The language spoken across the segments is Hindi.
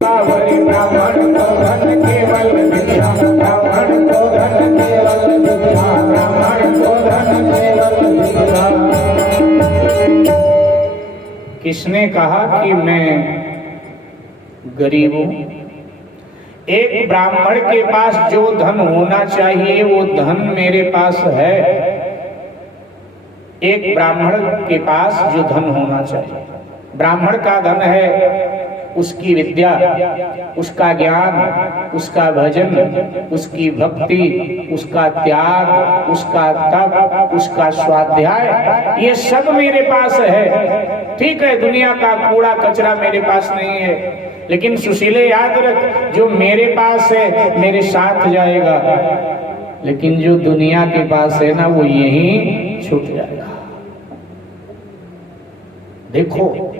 ब्राह्मण को धन केवल भिक्षा, ब्राह्मण को धन केवल भिक्षा, ब्राह्मण को धन केवल भिक्षा। किसने कहा कि मैं गरीब हूं? एक ब्राह्मण के पास जो धन होना चाहिए वो धन मेरे पास है। एक ब्राह्मण के पास जो धन होना चाहिए, ब्राह्मण का धन है उसकी विद्या, उसका ज्ञान, उसका भजन, उसकी भक्ति, उसका त्याग, उसका तप, उसका स्वाध्याय, ये सब मेरे पास है। ठीक है, दुनिया का कूड़ा कचरा मेरे पास नहीं है, लेकिन सुशीले याद रख, जो मेरे पास है मेरे साथ जाएगा, लेकिन जो दुनिया के पास है ना वो यहीं छूट जाएगा। देखो,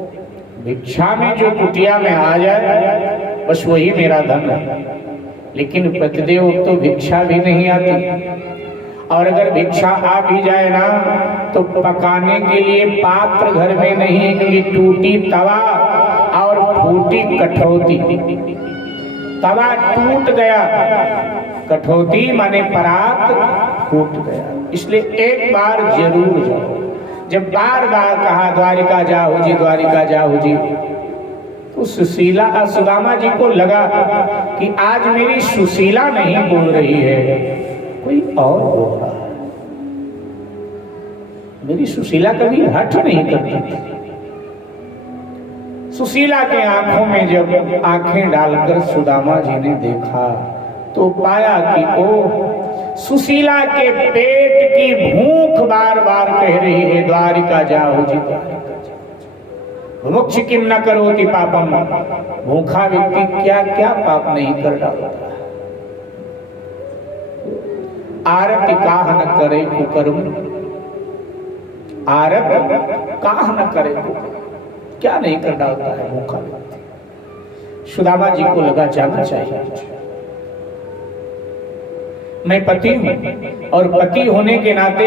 भिक्षा में जो कुटिया में आ जाए बस वही मेरा धन है, लेकिन पतिदेव तो भिक्षा भी नहीं आती। और अगर भिक्षा आ भी जाए ना तो पकाने के लिए पात्र घर में नहीं, क्योंकि टूटी तवा और फूटी कठौती। तवा टूट गया, कठौती माने परात फूट गया। इसलिए एक बार जरूर जाओ। जब बार बार कहा द्वारिका जाओ जी, द्वारिका जाओ जी, तो सुशीला सुदामा जी को लगा कि आज मेरी सुशीला नहीं बोल रही है, कोई और बोल रहा है। मेरी सुशीला कभी हठ नहीं करती थी। सुशीला के आंखों में जब आंखें डालकर सुदामा जी ने देखा तो पाया कि ओ सुशीला के पेट की भूख बार बार कह रही है द्वारिका जाओ जी, द्वारिका जाओ। मुमुक्ष किम न करोति पापम, भूखा व्यक्ति क्या क्या पाप नहीं कर डालता। आरत काह न करे कुकर्म, आरत काह न करे कुकर्म, क्या नहीं कर डालता है भूखा व्यक्ति। सुदामा जी को लगा जाना चाहिए। मैं पति हूं और पति होने के नाते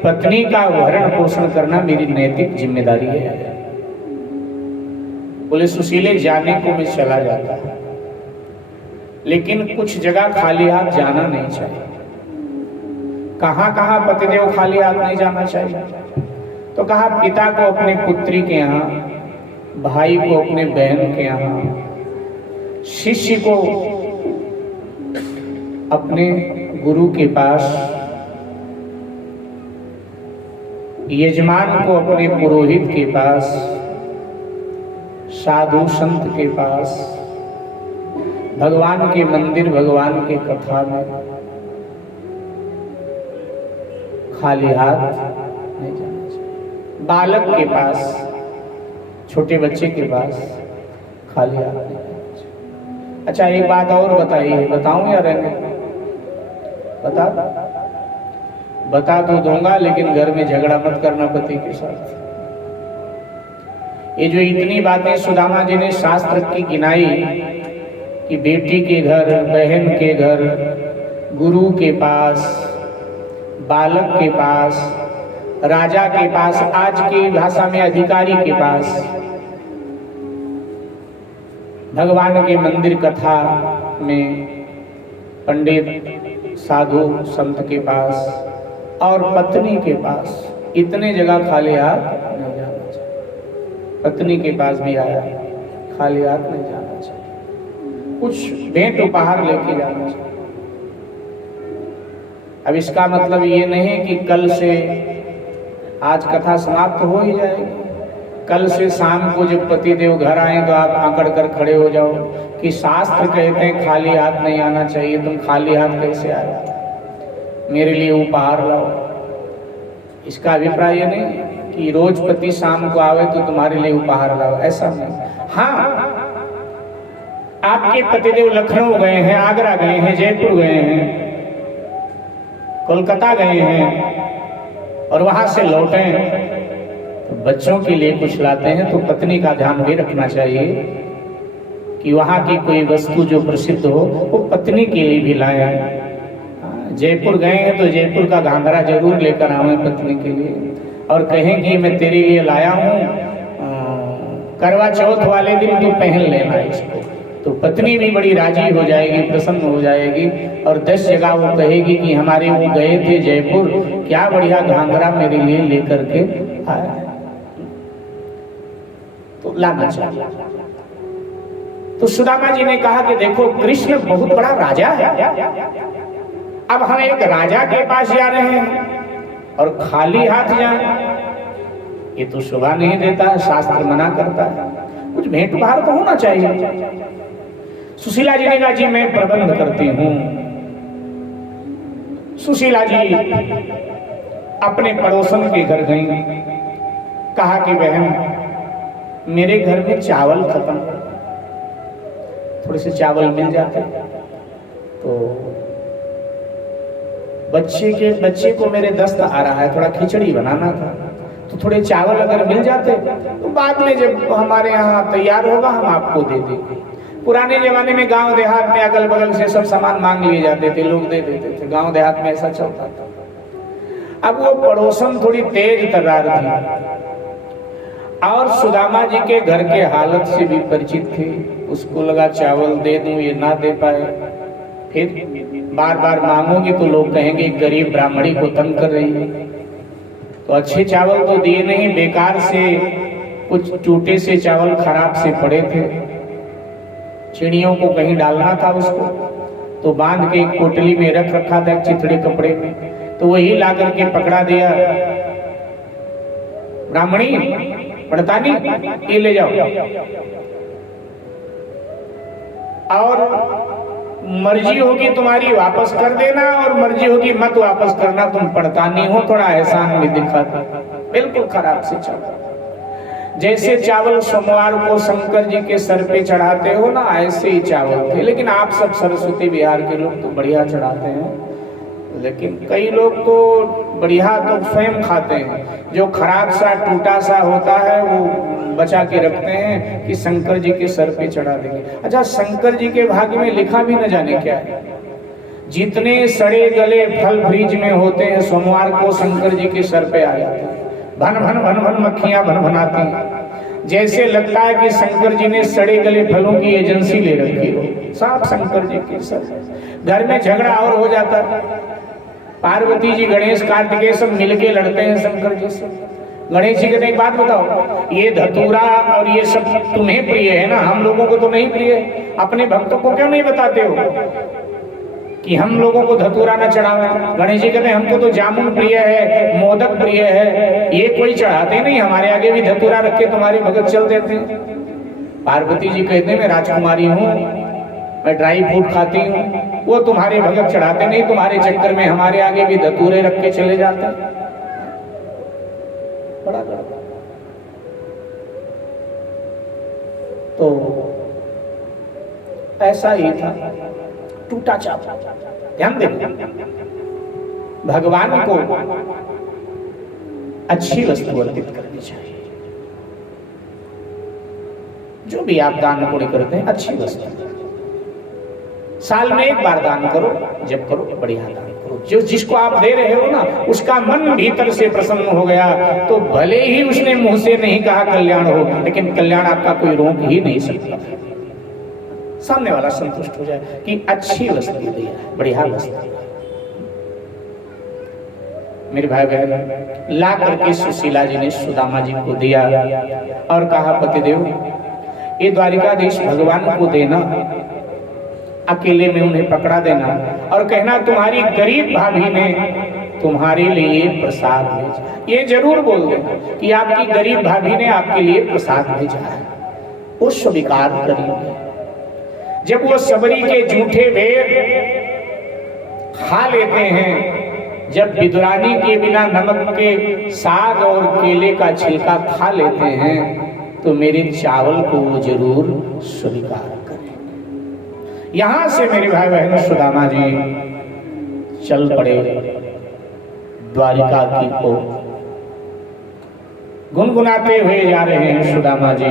पत्नी का भरण पोषण करना मेरी नैतिक जिम्मेदारी है। बोले सुशीले जाने को मैं चला जाता है, लेकिन कुछ जगह खाली हाथ जाना नहीं चाहिए। कहां कहां पतिदेव खाली हाथ नहीं जाना चाहिए? तो कहा पिता को अपने पुत्री के यहाँ, भाई को अपने बहन के यहाँ, शिष्य को अपने गुरु के पास, यजमान को अपने पुरोहित के पास, साधु संत के पास, भगवान के मंदिर, भगवान के कथा में खाली हाथ नहीं जाना चाहिए। बालक के पास, छोटे बच्चे के पास खाली हाथ नहीं जाना चाहिए। अच्छा, एक बात और बताइए, बताऊं या रहने? बता तो दूंगा, लेकिन घर में झगड़ा मत करना पति के साथ। ये जो इतनी बातें सुदामा जी ने शास्त्र की गिनाई कि बेटी के घर, बहन के घर, गुरु के पास, बालक के पास, राजा के पास, आज की भाषा में अधिकारी के पास, भगवान के मंदिर कथा में, पंडित साधु संत के पास और पत्नी के पास, इतने जगह खाली हाथ नहीं जाना चाहिए। पत्नी के पास भी आया, खाली हाथ नहीं जाना चाहिए, कुछ भेंट उपहार लेके जाना चाहिए। अब इसका मतलब ये नहीं कि कल से, आज कथा समाप्त हो ही जाएगी, कल से शाम को जब पतिदेव घर आए तो आप आकड़ कर खड़े हो जाओ कि शास्त्र कहते हैं खाली हाथ नहीं आना चाहिए, तुम खाली हाथ कैसे आए, मेरे लिए उपहार लाओ। इसका अभिप्राय ये नहीं कि रोज पति शाम को आवे तो तुम्हारे लिए उपहार लाओ, ऐसा नहीं। हाँ, आपके पतिदेव लखनऊ गए हैं, आगरा गए हैं, जयपुर गए हैं, कोलकाता गए हैं और वहां से लौटे, बच्चों के लिए कुछ लाते हैं तो पत्नी का ध्यान भी रखना चाहिए कि वहां की कोई वस्तु जो प्रसिद्ध हो वो पत्नी के लिए भी लाए। जयपुर गए हैं तो जयपुर का घाघरा जरूर लेकर आवे पत्नी के लिए, और कहें कि मैं तेरे लिए लाया हूं करवा चौथ वाले दिन तो पहन लेना इसको। तो पत्नी भी बड़ी राजी हो जाएगी, प्रसन्न हो जाएगी और 10 जगह वो कहेगी कि हमारे वो गए थे जयपुर, क्या बढ़िया घाघरा मेरे लिए लेकर के आया। तो लाना चाहिए। तो सुदामा जी ने कहा कि देखो कृष्ण बहुत बड़ा राजा है, अब हम एक राजा के पास जा रहे हैं और खाली हाथ जाए, ये तो शोभा नहीं देता है, शास्त्र मना करता है, कुछ भेंट उपहार तो होना चाहिए। सुशीला जी ने कहा जी मैं प्रबंध करती हूं। सुशीला जी अपने पड़ोसन के घर गई, कहा कि बहन मेरे घर में चावल खत्म, थोड़े से चावल मिल जाते तो बच्चे को मेरे दस्त आ रहा है, थोड़ा खिचड़ी बनाना था, तो थोड़े चावल अगर मिल जाते तो बाद में जब हमारे यहाँ तैयार होगा हम आपको दे देंगे। पुराने जमाने में गांव देहात में अगल बगल से सब सामान मांग लिए जाते थे, लोग दे देते थे, गांव देहात में ऐसा चलता था। अब वो पड़ोसन थोड़ी तेज तर्रार थी और सुदामा जी के घर के हालत से भी परिचित थी, उसको लगा चावल दे दूं ये ना दे पाए, फिर बार बार मांगोगी तो लोग कहेंगे गरीब ब्राह्मणी को तंग कर रही है। तो अच्छे चावल तो दिए नहीं, बेकार से कुछ टूटे से चावल खराब से पड़े थे, चिड़ियों को कहीं डालना था उसको, तो बांध के एक पोटली में रख रखा था एक चिथड़े कपड़े में, तो वही ला करके पकड़ा दिया, ब्राह्मणी पड़तानी ये ले जाओ, और मर्जी होगी तुम्हारी वापस कर देना और मर्जी होगी मत वापस करना, तुम पड़तानी हो, थोड़ा एहसान भी दिखा था। बिल्कुल खराब से चावल, जैसे चावल सोमवार को शंकर जी के सर पे चढ़ाते हो ना, ऐसे ही चावल थे। लेकिन आप सब सरस्वती बिहार के लोग तो बढ़िया चढ़ाते हैं, लेकिन कई लोग तो बढ़िया तो स्वयं खाते हैं, जो खराब सा टूटा सा होता है वो बचा के रखते हैं कि शंकर जी के सर पे चढ़ा देंगे। अच्छा, शंकर जी के भाग्य में लिखा भी न जाने क्या है, जितने सड़े गले फल फ्रिज में होते हैं सोमवार को शंकर जी के सर पे आ जाते हैं, भन भन भन भन मक्खियां भन भनाती हैं, जैसे लगता है कि शंकर जी ने सड़े गले फलों की एजेंसी ले रखी हो, साफ शंकर जी के सर। घर में झगड़ा और हो जाता है, पार्वती जी गणेश कार्तिकेय सब मिलके लड़ते हैं शंकर जी से। गणेश जी कहते एक बात बताओ, ये धतूरा और ये सब तुम्हें प्रिय है ना, हम लोगों को तो नहीं प्रिय, अपने भक्तों को क्यों नहीं बताते हो कि हम लोगों को धतूरा न चढ़ावे? गणेश जी कहते हैं हमको तो जामुन प्रिय है, मोदक प्रिय है, ये कोई चढ़ाते नहीं, हमारे आगे भी धतूरा रख के तुम्हारे भगत चल देते हैं। पार्वती जी कहते हैं मैं राजकुमारी हूँ, मैं ड्राई फ्रूट खाती हूँ, वो तुम्हारे भगत चढ़ाते नहीं, तुम्हारे चक्कर में हमारे आगे भी धतूरे रख के चले जाते हैं। बड़ा तो ऐसा ही था, टूटा चावल। ध्यान देना, भगवान को अच्छी वस्तु अर्पित करनी चाहिए, जो भी आप दान पुण्य करते हैं अच्छी वस्तु, साल में एक बार दान करो, जब करो बढ़िया दान करो, जो जिसको आप दे रहे हो ना उसका मन भीतर से प्रसन्न हो गया तो भले ही उसने मुंह से नहीं कहा कल्याण हो, लेकिन कल्याण आपका कोई रोक ही नहीं सकता, सामने वाला संतुष्ट हो जाए कि अच्छी वस्तु दी, बढ़िया वस्तु। मेरे भाई बहन, ला करके सुशीला जी ने सुदामा जी को दिया और कहा पतिदेव ये द्वारिकाधीश भगवान को देना, अकेले में उन्हें पकड़ा देना और कहना तुम्हारी गरीब भाभी ने तुम्हारे लिए प्रसाद भेजा। ये जरूर बोल देना कि आपकी गरीब भाभी ने आपके लिए प्रसाद भेजा है, वो स्वीकार करेंगे। जब वो सबरी के जूठे बेर खा लेते हैं, जब विदुरानी के बिना नमक के साग और केले का छिलका खा लेते हैं, तो मेरे चावल को वो जरूर स्वीकार करें। यहां से मेरे भाई बहन सुदामा जी चल पड़े द्वारिका की ओर, गुनगुनाते हुए जा रहे हैं सुदामा जी।